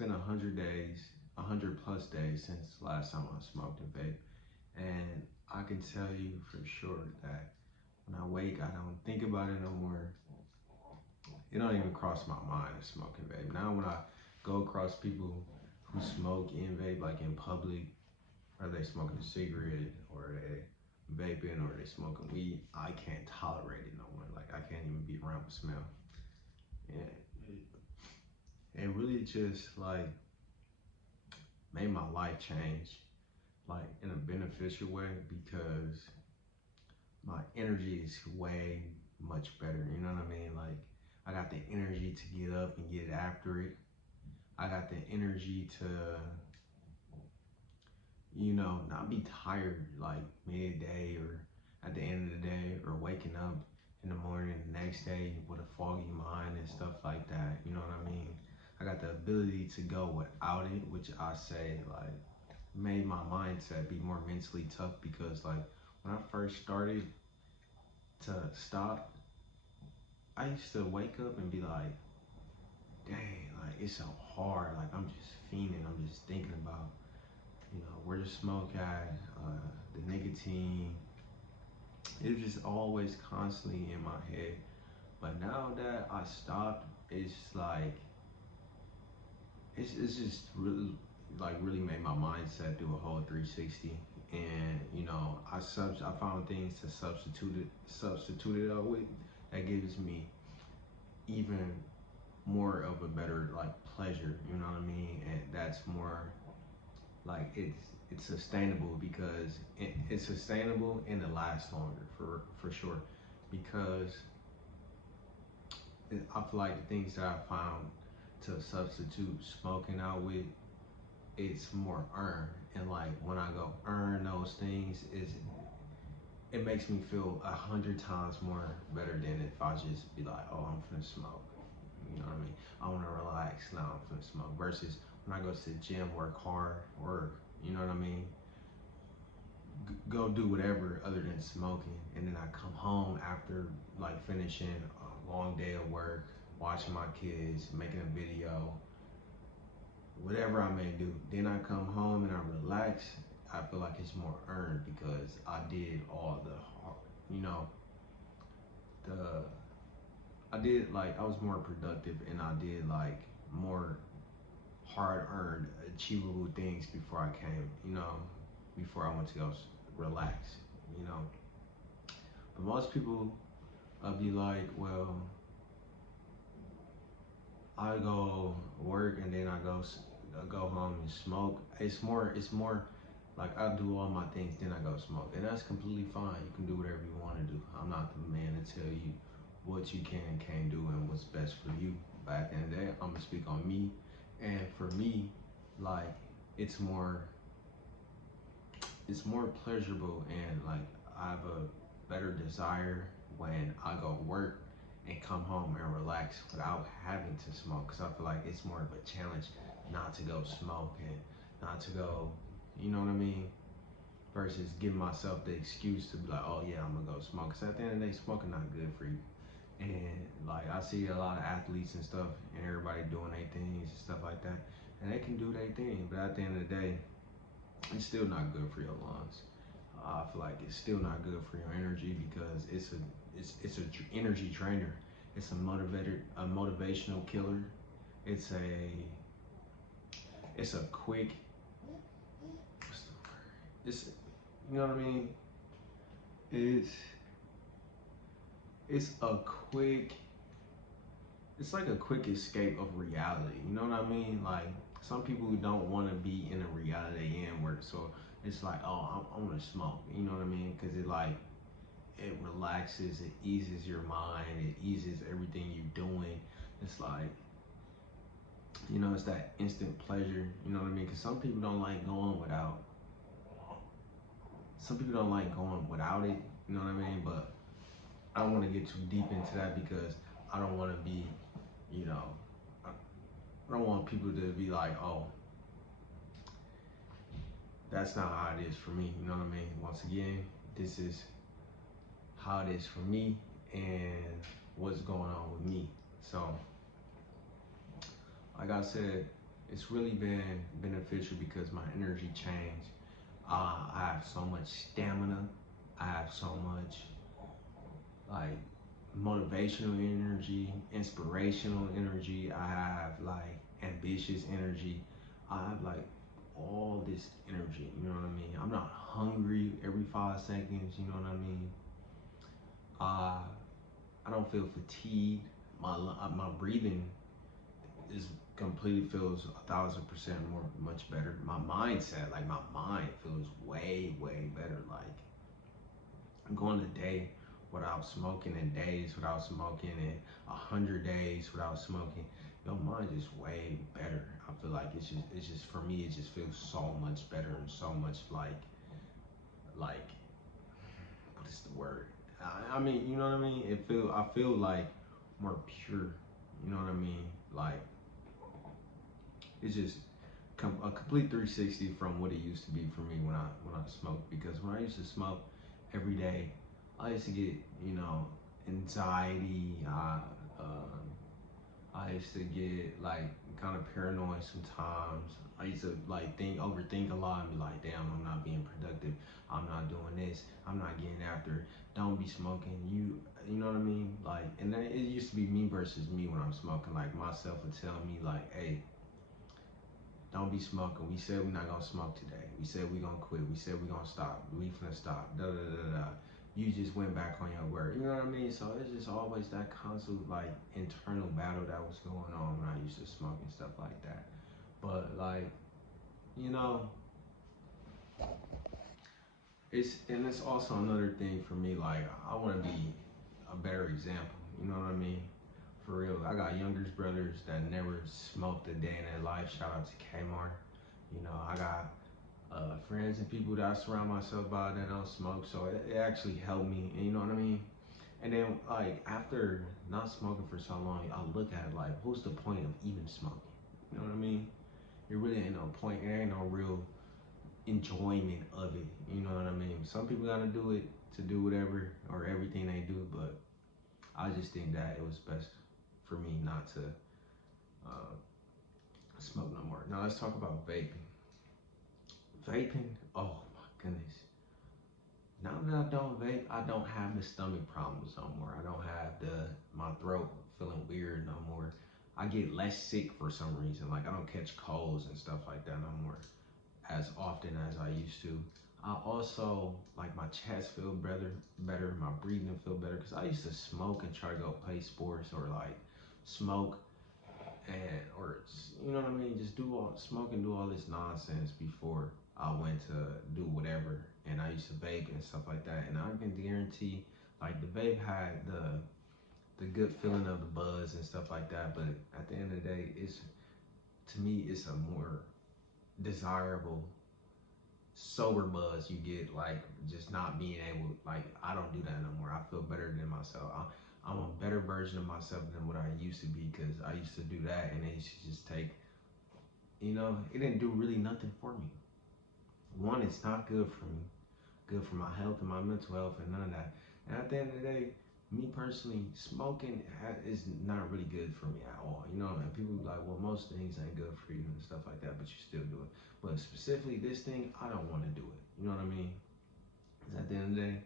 been 100 days, 100+ days since last time I smoked and vape, and I can tell you for sure that when I wake, I don't think about it no more. It don't even cross my mind to smoke and vape. Now when I go across people who smoke and vape like in public, or they smoking a cigarette, or they vaping, or they smoking weed, I can't tolerate it no more. Like I can't even be around the smell. And it really just like made my life change, like in a beneficial way, because my energy is way much better. You know what I mean? Like I got the energy to get up and get after it. I got the energy to, not be tired like midday or at the end of the day, or waking up in the morning the next day with a foggy mind and stuff like that. You know what I mean? I got the ability to go without it, which I say like made my mindset be more mentally tough, because like when I first started to stop, I used to wake up and be like, dang, like it's so hard. Like I'm just fiending. I'm just thinking about, where the smoke at, the nicotine. It was just always constantly in my head. But now that I stopped, it's like it's just really like really made my mindset do a whole 360. And I found things to substitute it out with that gives me even more of a better like pleasure, you know what I mean? And that's more like it's sustainable, because it's sustainable and it lasts longer for sure, because I feel like the things that I found to substitute smoking out with, it's more earned. And like when I go earn those things, it makes me feel 100 times more better than if I just be like, oh, I'm finna smoke. You know what I mean? I want to relax, now I'm finna smoke. Versus when I go to the gym, work hard, work, you know what I mean? Go do whatever other than smoking, and then I come home after like finishing a long day of work, watching my kids, making a video, whatever I may do. Then I come home and I relax. I feel like it's more earned, because I did all the hard, you know, the I did like I was more productive, and I did like more hard earned achievable things before I came, before I went to go relax, you know. But most people be like, well, I go work and then I go home and smoke. It's more like I do all my things, then I go smoke, and that's completely fine. You can do whatever you want to do. I'm not the man to tell you what you can and can't do and what's best for you. But at the end of the day, I'm gonna speak on me, and for me, like it's more it's more pleasurable, and like I have a better desire when I go work and come home and relax without having to smoke, because I feel like it's more of a challenge not to go smoke and not to go, you know what I mean? Versus giving myself the excuse to be like, oh yeah, I'm gonna go smoke. Because at the end of the day, smoking not good for you. And like I see a lot of athletes and stuff, and everybody doing their things and stuff like that, and they can do their thing, but at the end of the day, it's still not good for your lungs. I feel like it's still not good for your energy, because it's a energy drainer. It's a motivational killer. It's a it's a quick. What's the word? It's, you know what I mean. It's it's a quick. It's like a quick escape of reality. You know what I mean? Like some people who don't want to be in a reality and work, so it's like, oh, I'm gonna smoke. You know what I mean? Because it relaxes, it eases your mind, it eases everything you're doing. It's like, it's that instant pleasure. You know what I mean? Because some people don't like going without it. You know what I mean? But I don't want to get too deep into that, because I don't want to be, you know, I don't want people to be like, oh, that's not how it is for me. You know what I mean? Once again, this is how it is for me and what's going on with me. So, like I said, it's really been beneficial because my energy changed. I have so much stamina. I have so much like motivational energy, inspirational energy. I have like ambitious energy. I have like all this energy, you know what I mean? I'm not hungry every 5 seconds, you know what I mean? Uh, I don't feel fatigued. My breathing is completely feels 1,000% more much better. My mindset, like my mind feels way better. Like I'm going a day without smoking and days without smoking and 100 days without smoking. Your mind is way better. I feel like it's just for me. It just feels so much better and so much like what is the word? I mean, you know what I mean. I feel like more pure. You know what I mean? Like it's just a complete 360 from what it used to be for me when I smoked. Because when I used to smoke every day, I used to get anxiety. I used to get like kind of paranoid sometimes. I used to like overthink a lot and be like, damn, I'm not being productive. I'm not doing this. I'm not getting after it. Don't be smoking. You know what I mean? Like, and then it used to be me versus me when I'm smoking. Like myself would tell me like, hey, don't be smoking. We said we're not gonna smoke today. We said we're gonna quit. We said we're gonna stop. We finna stop. Da da da da. You just went back on your word. You know what I mean? So it's just always that constant like internal battle that was going on when I used to smoke and stuff like that. But like, you know, it's also another thing for me. Like I want to be a better example. You know what I mean? For real. I got younger brothers that never smoked a day in their life. Shout out to Kmart. You know, I got friends and people that I surround myself by that don't smoke. So it actually helped me. And you know what I mean? And then like after not smoking for so long, I look at it like, what's the point of even smoking? You know what I mean? It really ain't no point. There ain't no real enjoyment of it. You know what I mean? Some people gotta do it to do whatever or everything they do, but I just think that it was best for me not to uh, smoke no more. Now let's talk about vaping. Vaping, oh my goodness. Now that I don't vape, I don't have the stomach problems no more. I don't have my throat feeling weird no more. I get less sick for some reason. Like I don't catch colds and stuff like that no more as often as I used to. I also like my chest feel better, my breathing feel better because I used to smoke and try to go play sports or like smoke and or you know what I mean, just smoke and do all this nonsense before I went to do whatever. And I used to vape and stuff like that. And I can guarantee, like the vape had the good feeling of the buzz and stuff like that. But at the end of the day, it's to me, it's a more desirable sober buzz you get, like just not being able, like I don't do that no more. I feel better than myself. I'm a better version of myself than what I used to be because I used to do that and it used to just take, it didn't do really nothing for me. One, it's not good for me, good for my health and my mental health and none of that. And at the end of the day, me personally, smoking is not really good for me at all. And people be like, well, most things ain't good for you and stuff like that, but you still do it. But specifically this thing, I don't want to do it. You know what I mean? Because at the end of the day,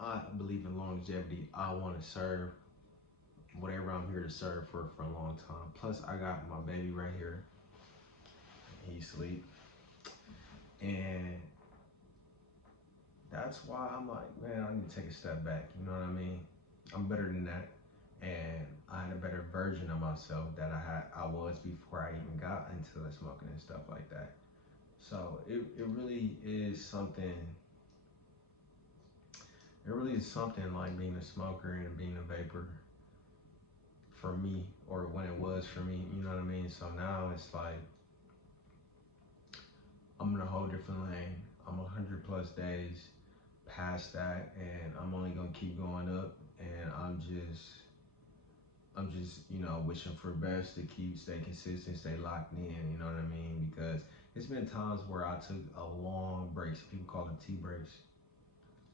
I believe in longevity. I want to serve whatever I'm here to serve for a long time. Plus, I got my baby right here. He's asleep. And that's why I'm like, man, I need to take a step back. You know what I mean? I'm better than that. And I had a better version of myself that I was before I even got into the smoking and stuff like that. So it really is something. It really is something like being a smoker and being a vapor for me, or when it was for me. You know what I mean? So now it's like I'm in a whole different lane. I'm 100+ days past that, and I'm only gonna keep going up. And I'm just wishing for best to stay consistent, stay locked in. You know what I mean? Because it's been times where I took a long breaks. People call them tea breaks.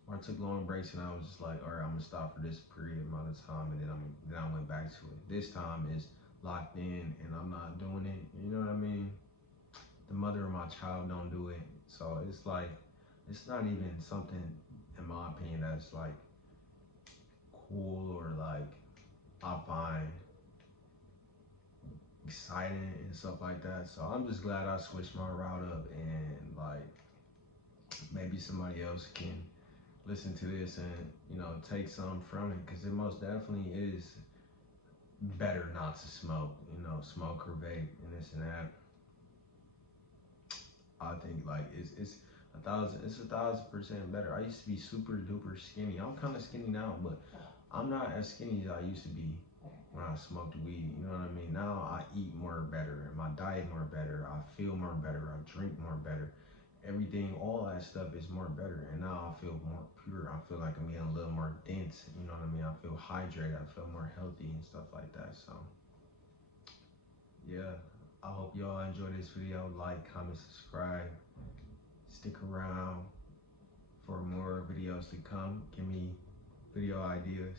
Where I took long breaks and I was just like, all right, I'm gonna stop for this period amount of time, and then I went back to it. This time is locked in, and I'm not doing it. You know what I mean? the mother of my child don't do it. So it's like, it's not even something, in my opinion, that's like cool or like I find exciting and stuff like that. So I'm just glad I switched my route up, and like maybe somebody else can listen to this and, you know, take some from it, because it most definitely is better not to smoke, you know, smoke or vape and this and that. I think like it's 1,000% better. I used to be super duper skinny. I'm kind of skinny now, but I'm not as skinny as I used to be when I smoked weed. You know what I mean? Now I eat more better, and my diet more better. I feel more better. I drink more better. Everything, all that stuff is more better, and now I feel more pure. I feel like I'm getting a little more dense. You know what I mean? I feel hydrated. I feel more healthy and stuff like that. So yeah, I hope y'all enjoy this video. Like, comment, subscribe. Stick around for more videos to come. Give me video ideas.